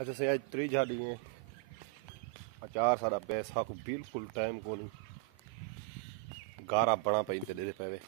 अच्छा से आज त्री झाड़ी है अचार सारा पैसा को बिल्कुल टाइम को नहीं गारा बना पे दे पे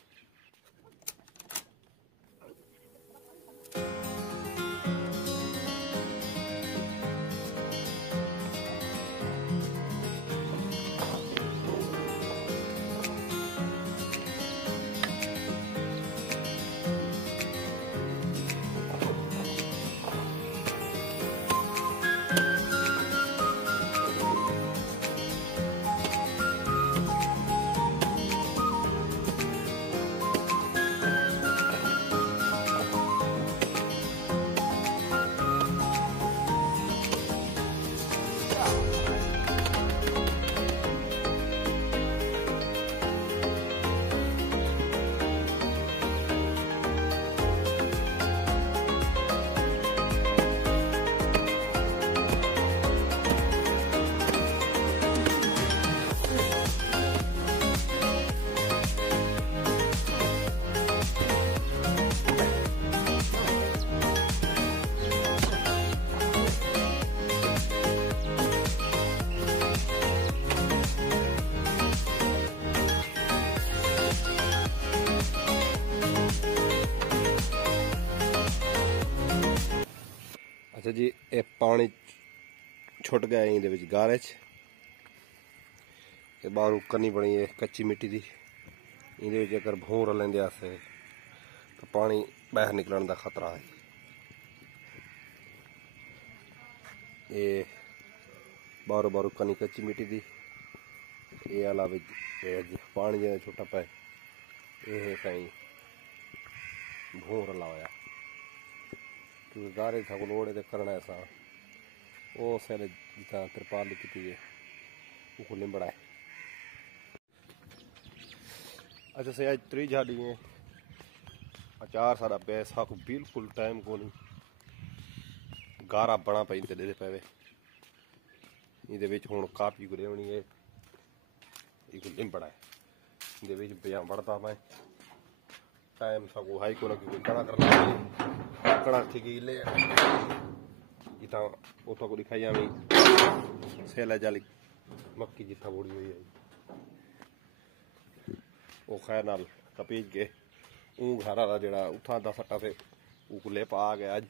अच्छा जी ये पानी छुट गया इंदे विच गारे च ये बाहरों कनी बनी है कच्ची मिट्टी दी इंदे विच अगर भौर लेंदे आसे तो पानी बाहर निकलने का खतरा है। ये बाहरों बाहरों कनी कच्ची मिट्टी दी ये अलावा पानी जो छोटा पाए ये कहीं भौर लाया क्योंकि गारे था को लोड़े ते करना ऐसा वो सारे जितना तिरपाल की है वो लिंबड़ा है। अच्छा से आज त्री झाड़ी है अचार सारा पैसा को बिल्कुल टाइम को नहीं गारा बना पे दे पे ये हूँ कापी को लेवनी है एक लिंबड़ा है ये पिया बढ़ता मैं टाइम सको हाई को क्योंकि कड़ा करना कड़ा ठीक ले जितना उतो को दिखाई हमें सेला जाली मक्की जितना बोड़ी हुई है वो खैर नाल कपीज के घरा का जरा उठा दा सट्टा से वो लेप आ गया अज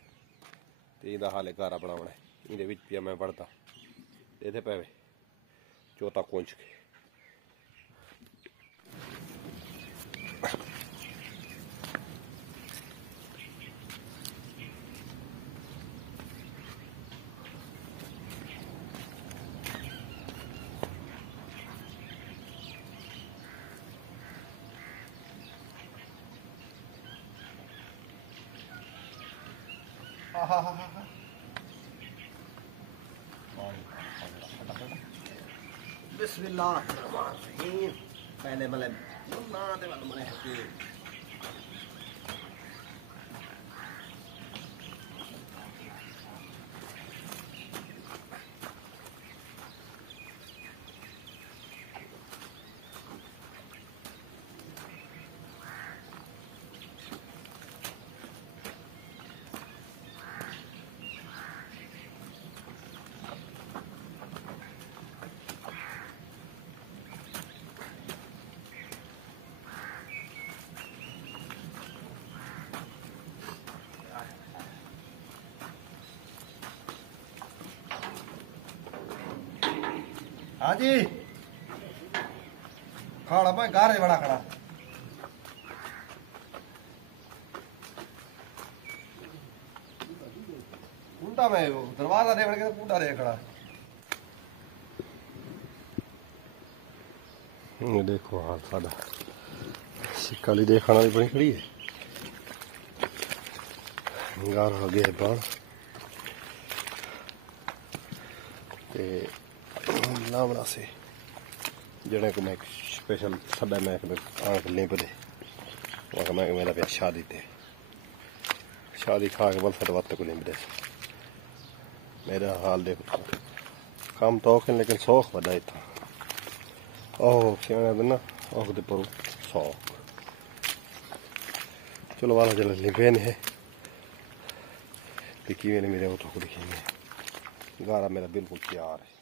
तो इंदा हाले गारा बनाना है ये पिया मैं बढ़ता दे पे चौथा कुंच के बिस्मिल्लाहिर्रहमानिर्रहीम पहले मतलब ना दे वाला मने हाँ जी खाड़ा मैं गारे बड़ा खड़ा कुंडा में दरवाजा दे के कुंडा दे खड़ा ये देखो हाल सादा शिकाली देखना भी बड़ी खड़ी है गारा गया बाल लावड़ा से जड़े को मैं स्पेशल सदा मैं आँख लिप दे मैं मेरा पे शादी थे शादी खा के बल सदवत को लिप दे मेरा हाल देखो काम तो औखे लेकिन शौक बड़ा था ओह क्या ना औख दे पर शौक चलो वाला चलो लिपेन है देखिए मेरे वो तो को दिखेंगे गारा मेरा बिल्कुल तैयार है।